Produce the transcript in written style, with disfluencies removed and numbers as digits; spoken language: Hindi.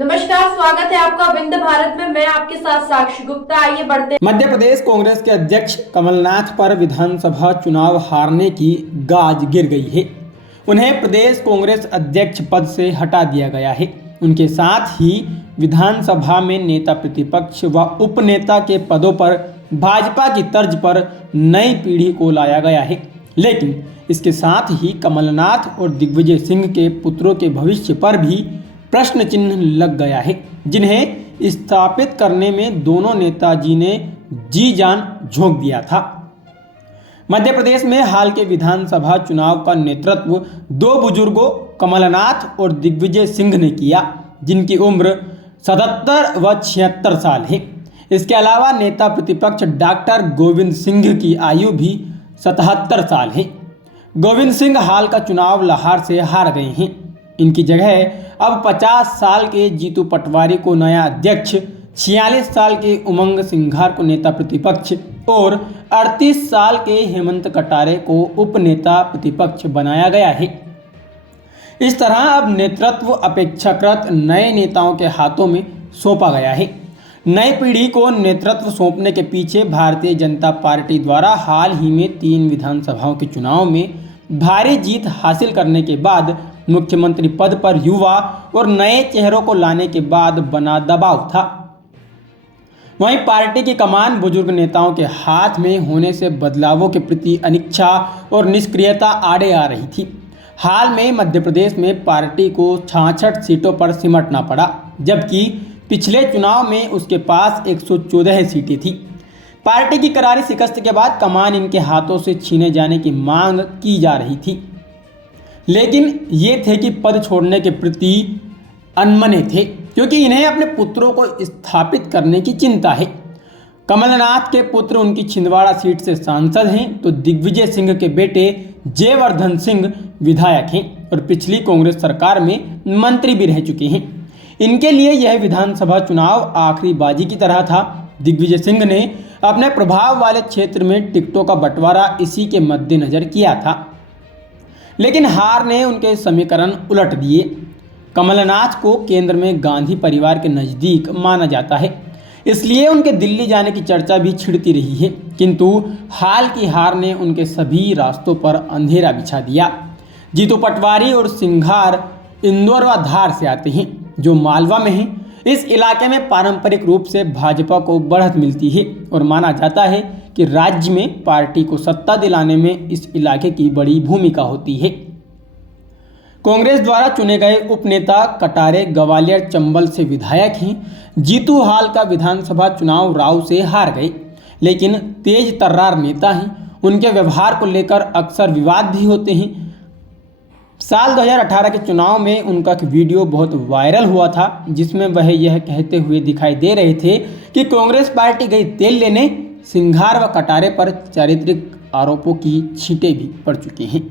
नमस्कार, स्वागत है आपका विंध्य भारत में। मैं आपके साथ साक्षी गुप्ता। आइए बढ़ते। मध्य प्रदेश कांग्रेस के अध्यक्ष कमलनाथ पर विधानसभा चुनाव हारने की गाज गिर गई है। उन्हें प्रदेश कांग्रेस अध्यक्ष पद से हटा दिया गया है। उनके साथ ही विधानसभा में नेता प्रतिपक्ष व उपनेता के पदों पर भाजपा की तर्ज पर नई पीढ़ी को लाया गया है। लेकिन इसके साथ ही कमलनाथ और दिग्विजय सिंह के पुत्रों के भविष्य पर भी प्रश्न चिन्ह लग गया है, जिन्हें स्थापित करने में दोनों नेताजी ने जी जान झोंक दिया था। मध्य प्रदेश में हाल के विधानसभा चुनाव का नेतृत्व दो बुजुर्गों कमलनाथ और दिग्विजय सिंह ने किया, जिनकी उम्र 77 व 76 साल है। इसके अलावा नेता प्रतिपक्ष डॉक्टर गोविंद सिंह की आयु भी 77 साल है। गोविंद सिंह हाल का चुनाव लाहौर से हार गए हैं। इनकी जगह अब 50 साल के जीतू पटवारी को नया अध्यक्ष, 46 साल के उमंग सिंघार को नेता प्रतिपक्ष और 38 साल के हेमंत कटारे को उपनेता प्रतिपक्ष बनाया गया है। इस तरह अब नेतृत्व अपेक्षाकृत नए नेताओं के हाथों में सौंपा गया है। नई पीढ़ी को नेतृत्व सौंपने के पीछे भारतीय जनता पार्टी द्वारा हाल ही में 3 विधानसभाओं के चुनाव में भारी जीत हासिल करने के बाद मुख्यमंत्री पद पर युवा और नए चेहरों को लाने के बाद बना दबाव था। वहीं पार्टी की कमान बुजुर्ग नेताओं के हाथ में होने से बदलावों के प्रति अनिच्छा और निष्क्रियता आड़े आ रही थी। हाल में मध्य प्रदेश में पार्टी को 66 सीटों पर सिमटना पड़ा, जबकि पिछले चुनाव में उसके पास 114 सीटें थी। पार्टी की करारी शिकस्त के बाद कमान इनके हाथों से छीने जाने की मांग की जा रही थी, लेकिन ये थे कि पद छोड़ने के प्रति अनमने थे, क्योंकि इन्हें अपने पुत्रों को स्थापित करने की चिंता है। कमलनाथ के पुत्र उनकी छिंदवाड़ा सीट से सांसद हैं, तो दिग्विजय सिंह के बेटे जयवर्धन सिंह विधायक हैं और पिछली कांग्रेस सरकार में मंत्री भी रह चुके हैं। इनके लिए यह विधानसभा चुनाव आखिरी बाजी की तरह था। दिग्विजय सिंह ने अपने प्रभाव वाले क्षेत्र में टिकटों का बंटवारा इसी के मद्देनजर किया था, लेकिन हार ने उनके समीकरण उलट दिए। कमलनाथ को केंद्र में गांधी परिवार के नज़दीक माना जाता है, इसलिए उनके दिल्ली जाने की चर्चा भी छिड़ती रही है, किंतु हाल की हार ने उनके सभी रास्तों पर अंधेरा बिछा दिया। जीतू पटवारी और सिंघार इंदौर व धार से आते हैं, जो मालवा में हैं। इस इलाके में पारंपरिक रूप से भाजपा को बढ़त मिलती है और माना जाता है कि राज्य में पार्टी को सत्ता दिलाने में इस इलाके की बड़ी भूमिका होती है। कांग्रेस द्वारा चुने गए उपनेता कटारे ग्वालियर चंबल से विधायक हैं। जीतू हाल का विधानसभा चुनाव राव से हार गए, लेकिन तेज तर्रार नेता हैं। उनके व्यवहार को लेकर अक्सर विवाद भी होते हैं। साल 2018 के चुनाव में उनका एक वीडियो बहुत वायरल हुआ था, जिसमें वह यह कहते हुए दिखाई दे रहे थे कि कांग्रेस पार्टी गई तेल लेने। सिंघार व कटारे पर चारित्रिक आरोपों की छींटें भी पड़ चुकी हैं।